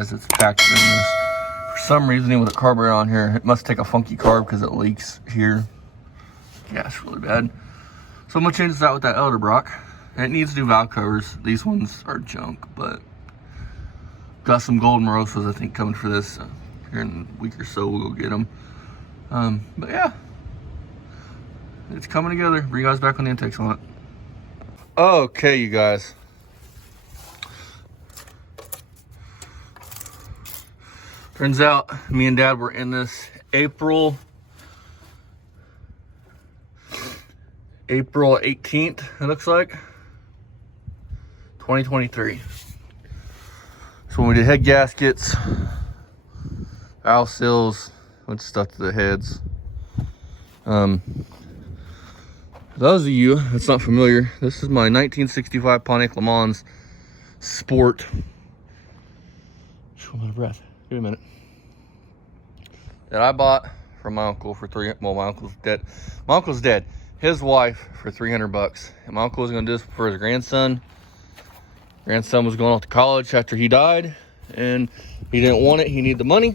guys, that's packed in this. For some reason, even with the carburetor on here, it must take a funky carb because it leaks here. Yeah, it's really bad. So I'm gonna change this out with that Elderbrock. It needs new valve covers. These ones are junk, but got some gold Morosas, I think, coming for this. So here in a week or so, we'll go get them. But yeah, it's coming together. Bring you guys back on the intakes on it. Okay, you guys. Turns out me and Dad were in this April 18th, it looks like, 2023. So when we did head gaskets, valve seals, went stuff to the heads. For those of you that's not familiar, this is my 1965 Pontiac Le Mans Sport. I'm out of breath. Give me a minute. That I bought from my uncle for well, my uncle's dead. My uncle's dead. His wife for 300 bucks. And my uncle was gonna do this for his grandson. Grandson was going off to college after he died, and he didn't want it. He needed the money.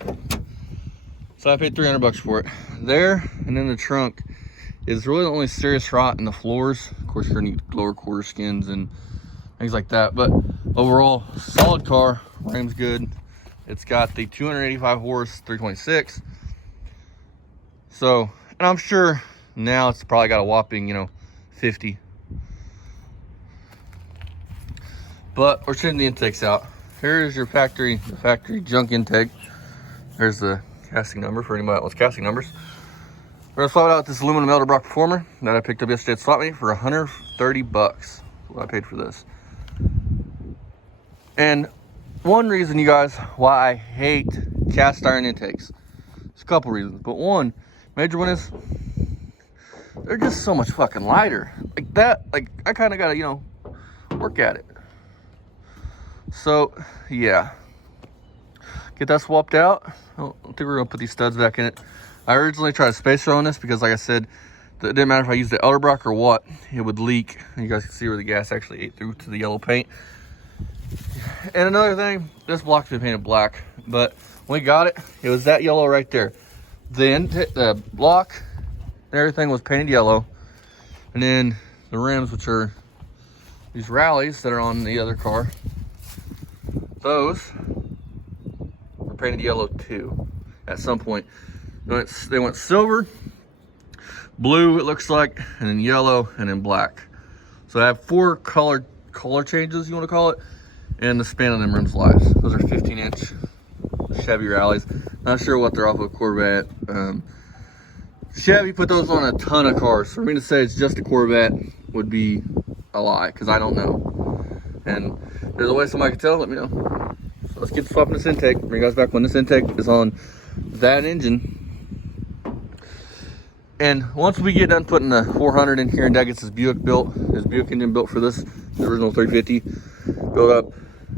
So I paid 300 bucks for it. There and in the trunk is really the only serious rot in the floors. Of course, you're gonna need lower quarter skins and things like that. But overall, solid car. Frame's good. It's got the 285 horse 326. So, and I'm sure now it's probably got a whopping, 50. But we're changing the intakes out. Here's your factory junk intake. There's the casting number for anybody that wants casting numbers. We're gonna swap it out with this aluminum Elderbrock Performer that I picked up yesterday at Swap Meet for 130 bucks. That's what I paid for this. And one reason, you guys, why I hate cast iron intakes. There's a couple reasons, but one major one is they're just so much fucking lighter. Like that, I kind of gotta, work at it. So, yeah. Get that swapped out. I don't think we're gonna put these studs back in it. I originally tried a spacer on this because, like I said, it didn't matter if I used the Elderbrock or what, it would leak. You guys can see where the gas actually ate through to the yellow paint. And another thing, this block's been painted black, but when we got it, it was that yellow right there. The block and everything was painted yellow, and then the rims, which are these rallies that are on the other car, those were painted yellow too at some point. They went silver, blue, it looks like, and then yellow, and then black. So I have 4 color changes, you want to call it, and the span on them rims lives. Those are 15-inch Chevy rallies. Not sure what they're off of a Corvette. Chevy put those on a ton of cars. For me to say it's just a Corvette would be a lie, because I don't know. And if there's a way somebody can tell, let me know. So let's get swapping this intake. Bring you guys back when this intake is on that engine. And once we get done putting the 400 in here, and Dad gets his Buick engine built for this, the original 350 built up,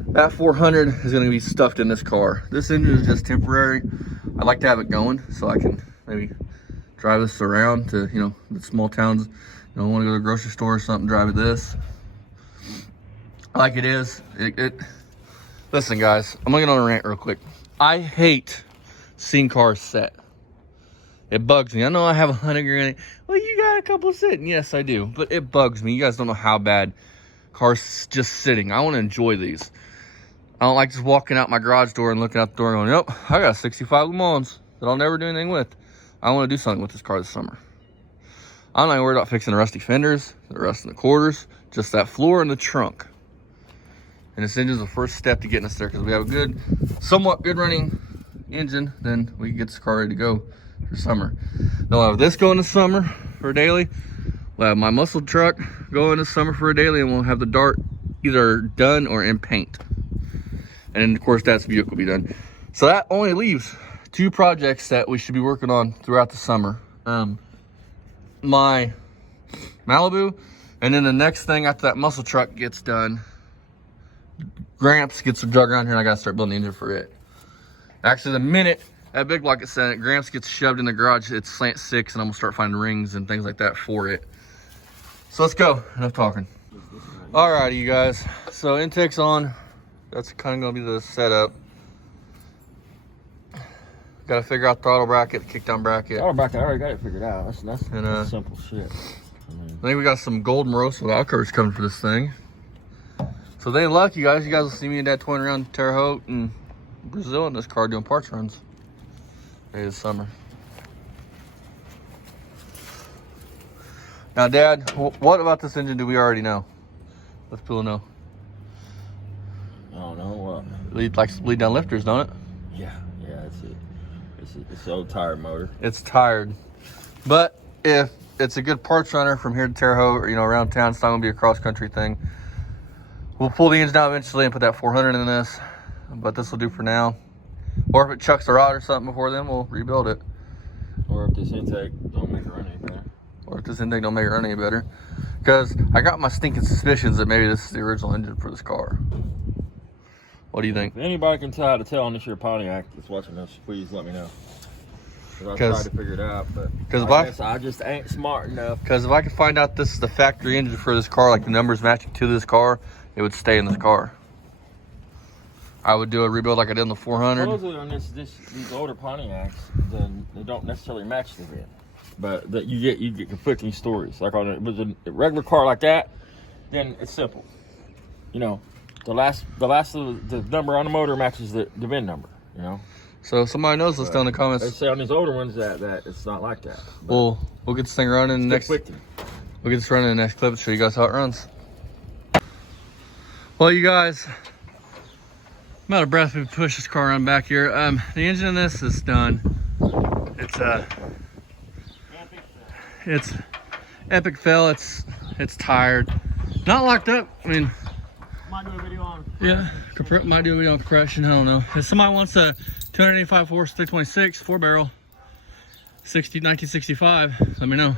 that 400 is going to be stuffed in this car. This engine is just temporary. I like to have it going so I can maybe drive this around to, the small towns. I want to go to the grocery store or something, drive it this. Like it is. Listen, guys, I'm going to get on a rant real quick. I hate seeing cars set. It bugs me. I know I have 100 grand. Well, you got a couple sitting. Yes, I do. But it bugs me. You guys don't know how bad cars just sitting. I want to enjoy these. I don't like just walking out my garage door and looking out the door and going, yep, I got a 65 Le Mans that I'll never do anything with. I want to do something with this car this summer. I'm not even worried about fixing the rusty fenders, the rust in the quarters, just that floor and the trunk. And this engine's the first step to getting us there, because we have a somewhat good running engine, then we can get this car ready to go for summer. Then we'll have this going this summer for a daily. We'll have my muscle truck going this summer for a daily, and we'll have the Dart either done or in paint. And then, of course, Dad's Buick will be done. So that only leaves 2 projects that we should be working on throughout the summer. My Malibu, and then the next thing after that muscle truck gets done, Gramps gets a drug around here, and I gotta start building the engine for it. Actually, the minute that big block gets sent, Gramps gets shoved in the garage, it's slant 6, and I'm gonna start finding rings and things like that for it. So let's go. Enough talking. Alrighty, you guys. So intake's on. That's kind of gonna be the setup. Got to figure out throttle bracket, kickdown bracket. Throttle bracket, I already got it figured out. That's simple shit. I think we got some gold Moroso Valkyries coming for this thing. So they luck, you guys. You guys will see me and Dad toying around Terre Haute and Brazil in this car doing parts runs. Maybe this summer. Now, Dad, what about this engine do we already know? Let's people know. I don't know what. Likes to bleed down lifters, don't it? Yeah, it's an old tired motor. It's tired. But if it's a good parts runner from here to Terre Haute, or, around town, it's not going to be a cross-country thing. We'll pull the engine out eventually and put that 400 in this. But this will do for now. Or if it chucks the rod or something before then, we'll rebuild it. Or if this intake don't make it run any better. Because I got my stinking suspicions that maybe this is the original engine for this car. What do you think? If anybody can tell how to tell on this year Pontiac that's watching this, please let me know. Because I tried to figure it out, but I guess I just ain't smart enough. Because if I could find out this is the factory engine for this car, like the numbers matching to this car, it would stay in this car. I would do a rebuild like I did in the 400. Supposedly on these older Pontiacs, then they don't necessarily match the VIN, but that you get conflicting stories. Like on it was a regular car like that, then it's simple. The last of the number on the motor matches the VIN number. So if somebody knows, let's know in the comments. They say on these older ones that it's not like that. We'll get this thing running in the next. We'll get this running in the next clip and show you guys how it runs. Well, you guys, I'm out of breath. We push this car around back here. The engine in this is done. It's epic fail. It's tired. Not locked up. I mean, might do a video on. Yeah, might do a video on compression. I don't know. If somebody wants a 285 horse 326 4-barrel 1965, let me know.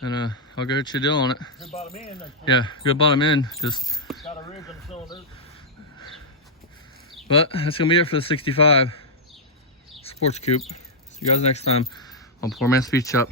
And I'll get you a deal on it. Good bottom end. Yeah, good bottom end. Just got a ridge on the cylinder. But that's gonna be it for the 65 sports coupe. See you guys next time on Poor Man's Speed Shop.